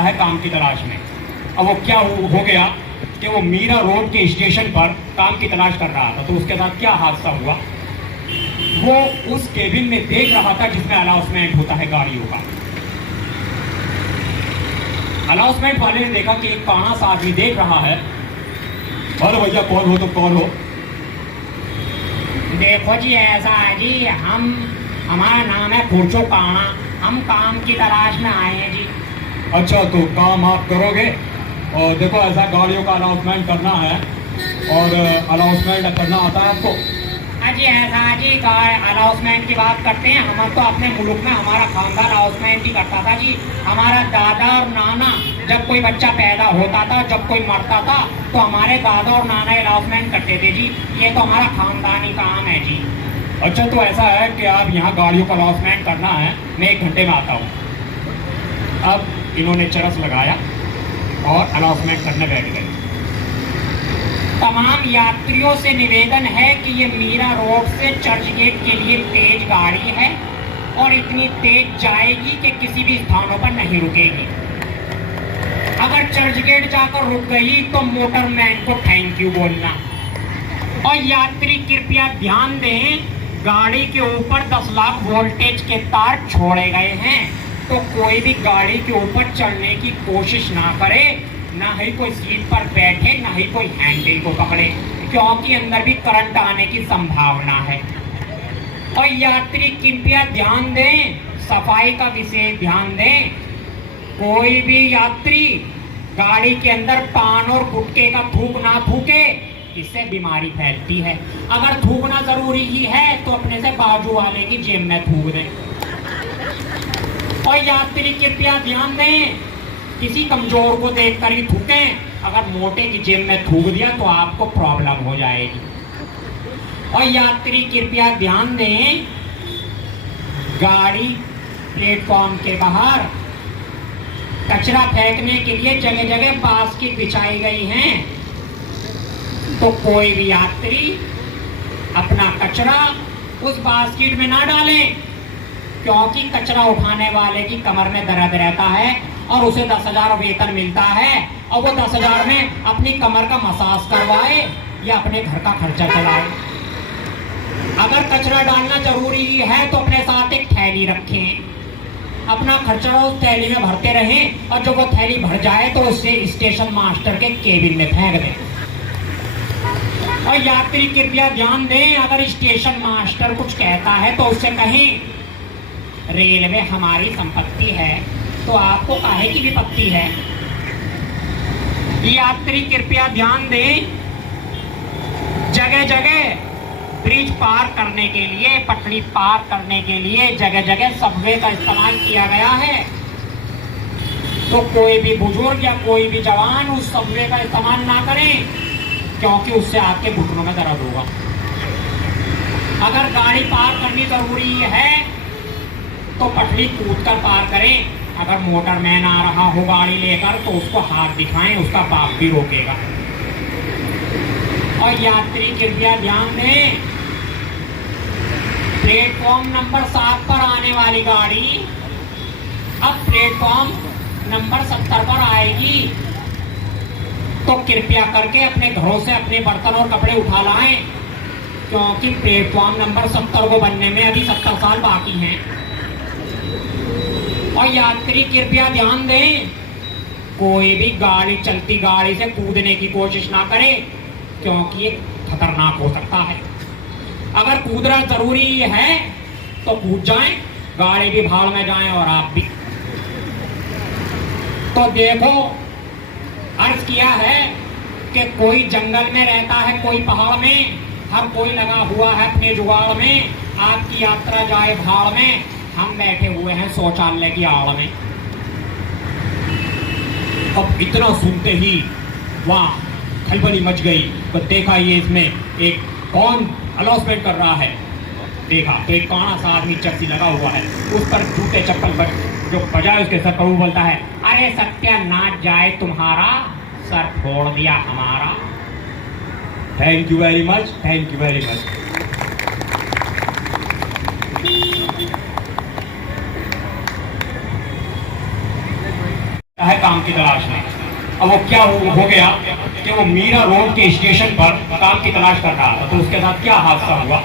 है काम की तलाश में। अब वो क्या हो गया कि वो मीरा रोड के स्टेशन पर काम की तलाश कर रहा था, तो उसके साथ क्या हादसा हुआ, वो उस केबिन में देख रहा था जिसमें अनाउंसमेंट होता है गाड़ियों का। अनाउंसमेंट वाले ने देखा कि एक काना सा आदमी देख रहा है। बोलो भैया कौन हो तो कौन हो? देखो जी ऐसा है जी, हमारा नाम है खुर्चो काना, हम काम की तलाश में आए हैं जी। अच्छा, तो काम आप करोगे? और देखो ऐसा गाड़ियों का अनाउंसमेंट करना है और अनाउंसमेंट करना आता है आपको? जी ऐसा है जी, अनाउंसमेंट की बात करते हैं। हम तो अपने मुल्क में हमारा खानदान अनाउंसमेंट ही करता था जी। हमारा दादा और नाना, जब कोई बच्चा पैदा होता था, जब कोई मरता था, तो हमारे दादा और नाना अनाउंसमेंट करते थे जी। ये तो हमारा खानदानी काम है जी। अच्छा, तो ऐसा है कि आप यहाँ गाड़ियों का अनाउंसमेंट करना है, मैं 1 घंटे में आता हूँ। अब इन्होंने चरस लगाया और अनाउंसमेंट करने बैठ गए। तमाम यात्रियों से निवेदन है कि ये मीरा रोड से चर्च गेट के लिए तेज गाड़ी है और इतनी तेज जाएगी कि किसी भी स्थानों पर नहीं रुकेगी। अगर चर्च गेट जाकर रुक गई तो मोटरमैन को थैंक यू बोलना। और यात्री कृपया ध्यान दें, गाड़ी के ऊपर 10 लाख वोल्टेज के तार छोड़े गए हैं, तो कोई भी गाड़ी के ऊपर चढ़ने की कोशिश ना करे, ना ही कोई सीट पर बैठे, ना ही कोई हैंडल को पकड़े, क्योंकि अंदर भी करंट आने की संभावना है। और यात्री कृपया ध्यान दें, सफाई का विशेष ध्यान दें। कोई भी यात्री गाड़ी के अंदर पान और गुटखे का थूक ना थूके, इससे बीमारी फैलती है। अगर थूकना जरूरी ही है तो अपने से बाजू वाले की जेब में थूक दें। और यात्री कृपया ध्यान दें, किसी कमजोर को देखकर ही थूकें। अगर मोटे की जेब में थूक दिया तो आपको प्रॉब्लम हो जाएगी। और यात्री कृपया ध्यान दें, गाड़ी प्लेटफॉर्म के बाहर कचरा फेंकने के लिए जगह जगह बास्केट बिछाई गई हैं, तो कोई भी यात्री अपना कचरा उस बास्केट में ना डालें, क्योंकि कचरा उठाने वाले की कमर में दर्द रहता है और उसे 10,000 वेतन मिलता है, और वो 10,000 में अपनी कमर का मसाज करवाए या अपने घर का खर्चा चलाए। अगर कचरा डालना जरूरी है तो अपने साथ एक थैली रखें, अपना खर्चा उस थैली में भरते रहें, और जब वो थैली भर जाए तो उसे स्टेशन मास्टर के केबिन में फेंक दें। और यात्री कृपया ध्यान दें, अगर स्टेशन मास्टर कुछ कहता है तो उससे कहें, रेलवे हमारी संपत्ति है, तो आपको काहे की विपत्ति है। यात्री कृपया ध्यान दें, जगह जगह ब्रिज पार करने के लिए, पटरी पार करने के लिए जगह जगह सबवे का इस्तेमाल किया गया है, तो कोई भी बुजुर्ग या कोई भी जवान उस सबवे का इस्तेमाल ना करें, क्योंकि उससे आपके घुटनों में दर्द होगा। अगर गाड़ी पार करनी जरूरी है तो पटरी कूदकर पार करें। अगर मोटरमैन आ रहा हो गाड़ी लेकर तो उसको हाथ दिखाएं, उसका बाप भी रोकेगा। और यात्री कृपया ध्यान दें, प्लेटफॉर्म नंबर 7 पर आने वाली गाड़ी अब प्लेटफॉर्म नंबर 70 पर आएगी, तो कृपया करके अपने घरों से अपने बर्तन और कपड़े उठा लाएं, क्योंकि प्लेटफॉर्म नंबर 70 को बनने में अभी 70 साल बाकी हैं। और यात्री कृपया ध्यान दें, कोई भी गाड़ी चलती गाड़ी से कूदने की कोशिश ना करे, क्योंकि ये खतरनाक हो सकता है। अगर कूदना जरूरी है तो कूद जाएं, गाड़ी भी भाड़ में जाएं और आप भी। तो देखो, अर्ज किया है कि कोई जंगल में रहता है, कोई पहाड़ में, हर कोई लगा हुआ है अपने जुगाड़ में। आपकी यात्रा जाए भाड़ में, हम बैठे हुए हैं शौचालय की आड़ में। अब इतना सुनते ही वहाँ खलबली मच गई, तो देखा ये इसमें एक कौन अनाउंसमेंट कर रहा है। देखा तो एक काना सा आदमी चर्सी लगा हुआ है, उस पर जूते चप्पल जो बजाए उसके सर पर वो बोलता है, अरे सत्यानाश जाए तुम्हारा, सर फोड़ दिया हमारा। Thank you very much, thank you very much. है काम की तलाश में। अब वो क्या हो गया कि वो मीरा रोड के स्टेशन पर काम की तलाश कर रहा था, तो उसके साथ क्या हादसा हुआ,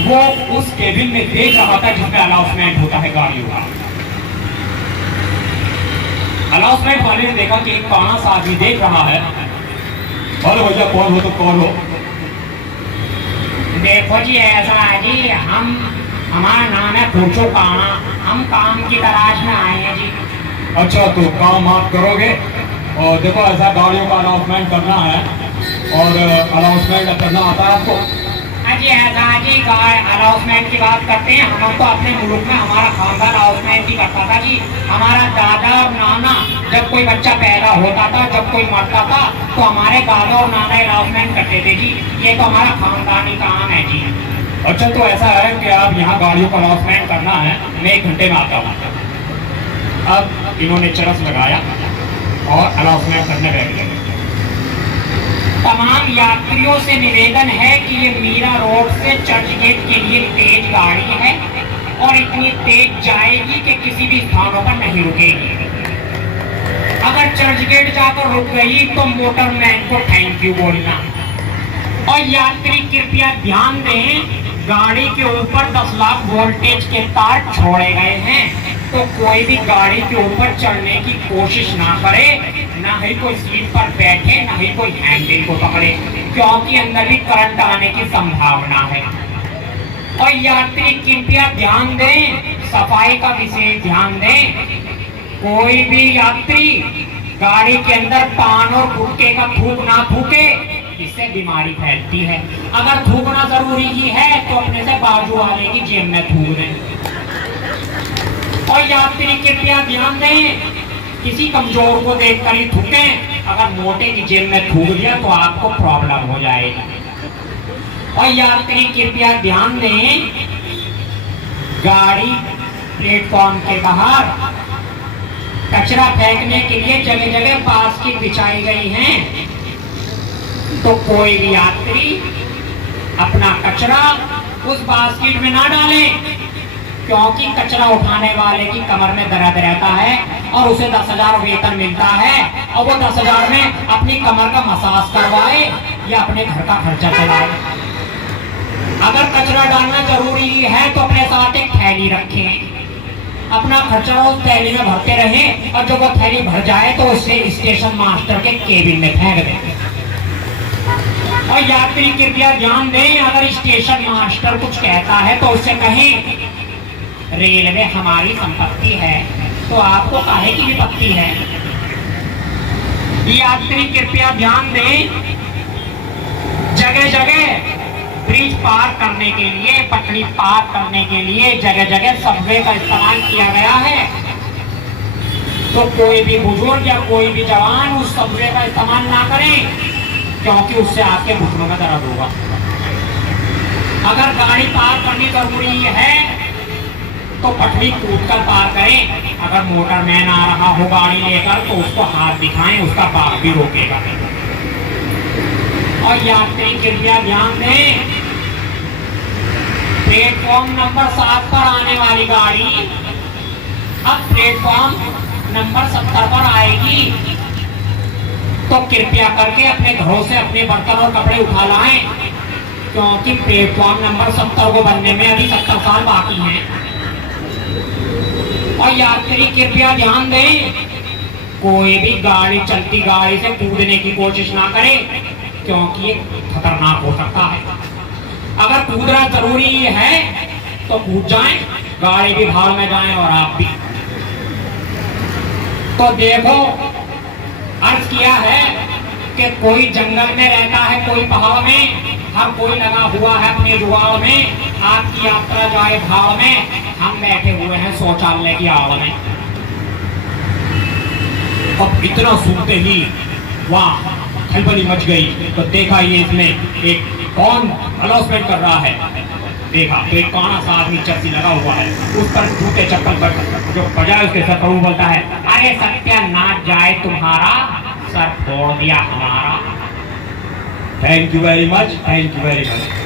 वो उस केबिन में देख रहा था जिसमें अनाउंसमेंट होता है गाड़ियों का। अनाउंसमेंट वाले ने देखा कि एक काना सा आदमी देख रहा है। अरे भैया कौन हो तो कौन हो? देखो जी ऐसा है जी, हमारा नाम है पूछो काना, हम काम की तलाश में आए हैं जी। अच्छा, तो काम आप करोगे? और देखो ऐसा गाड़ियों का अनाउंसमेंट करना है और अनाउंसमेंट करना आता है आपको? जी ऐसा है जी, अनाउंसमेंट की बात करते हैं। हम तो अपने मुल्क में हमारा खानदान अनाउंसमेंट ही करता था जी। हमारा दादा और नाना जब कोई बच्चा पैदा होता था, जब कोई मरता था, तो हमारे दादा और नाना अनाउंसमेंट करते थे जी। ये तो हमारा खानदानी काम है जी। अच्छा, तो ऐसा है कि आप यहाँ गाड़ियों का अनाउंसमेंट करना है, मैं 1 घंटे में आता हूँ। अब इन्होंने चरस लगाया और अनाउंसमेंट करने बैठ गए। तमाम यात्रियों से निवेदन है कि ये मीरा रोड से चर्च गेट के लिए तेज गाड़ी है और इतनी तेज जाएगी कि किसी भी स्थानों पर नहीं रुकेगी। अगर चर्च गेट जाकर रुक गई तो मोटरमैन को थैंक यू बोलना। और यात्री कृपया ध्यान दें, गाड़ी के ऊपर 10 लाख वोल्टेज के तार छोड़े गए हैं, तो कोई भी गाड़ी के ऊपर चढ़ने की कोशिश ना करे, ना ही कोई सीट पर बैठे, ना ही कोई हैंडल को पकड़े, क्योंकि अंदर भी करंट आने की संभावना है। और यात्री कृपया ध्यान दें, सफाई का विशेष ध्यान दें। कोई भी यात्री गाड़ी के अंदर पान और गुटखे का थूक ना थूके, इससे बीमारी फैलती है। अगर थूकना जरूरी ही है तो अपने से बाजू वाले की जेब में थूक दें। और यात्री कृपया ध्यान दें, किसी कमजोर को देखकर ही थूकें। अगर मोटे की जेब में थूक दिया तो आपको प्रॉब्लम हो जाएगी। और यात्री कृपया ध्यान दें, गाड़ी प्लेटफॉर्म के बाहर कचरा फेंकने के लिए जगह जगह बास्केट बिछाई गई हैं, तो कोई भी यात्री अपना कचरा उस बास्केट में ना डालें, क्योंकि कचरा उठाने वाले की कमर में दर्द रहता है और उसे 10,000 वेतन मिलता है, और वो 10,000 में अपनी कमर का मसाज करवाए या अपने घर का खर्चा चलाए। अगर कचरा डालना जरूरी है तो अपने साथ एक थैली रखें, अपना खर्चा उस थैली में भरते रहें, और जब वो थैली भर जाए तो उसे स्टेशन मास्टर के केबिन में फेंक दें। और यात्री कृपया ध्यान दें, अगर स्टेशन मास्टर कुछ कहता है तो उससे कहें, रेलवे हमारी संपत्ति है, तो आपको काहे की विपत्ति है। यात्री कृपया ध्यान दें, जगह जगह ब्रिज पार करने के लिए, पटरी पार करने के लिए जगह जगह सबवे का इस्तेमाल किया गया है, तो कोई भी बुजुर्ग या कोई भी जवान उस सबवे का इस्तेमाल ना करें, क्योंकि उससे आपके घुटनों में दर्द होगा। अगर गाड़ी पार करनी जरूरी है तो पटरी कूदकर पार करें। अगर मोटरमैन आ रहा हो गाड़ी लेकर तो उसको हाथ दिखाएं, उसका बाप भी रोकेगा। और यात्री कृपया ध्यान दें, प्लेटफॉर्म नंबर 7 पर आने वाली गाड़ी अब प्लेटफॉर्म नंबर 70 पर आएगी, तो कृपया करके अपने घरों से अपने बर्तन और कपड़े उठा लाएं, क्योंकि प्लेटफॉर्म नंबर 70 को बनने में अभी 70 साल बाकी हैं। और यात्री कृपया ध्यान दें, कोई भी गाड़ी चलती गाड़ी से कूदने की कोशिश ना करे, क्योंकि ये खतरनाक हो सकता है। अगर कूदना जरूरी है तो कूद जाएं, गाड़ी भी भाव में जाए और आप भी। तो देखो, अर्ज किया है कि कोई जंगल में रहता है, कोई पहाड़ में, हर कोई लगा हुआ है अपने जुगाड़ में। आपकी यात्रा जाए भाव में, हम बैठे हुए हैं शौचालय की आड़ में। अब इतना सुनते ही वाह खलबली मच गई। तो देखा ये इसमें एक कौन अनाउंसमेंट कर रहा है, देखा तो एक काना सा आदमी चर्सी लगा हुआ है, उस पर जूते चप्पल पर जो बजाय उसके सर पर बोलता है, अरे सत्यानाश जाए तुम्हारा, सर फोड़ दिया हमारा। Thank you very much, thank you very much.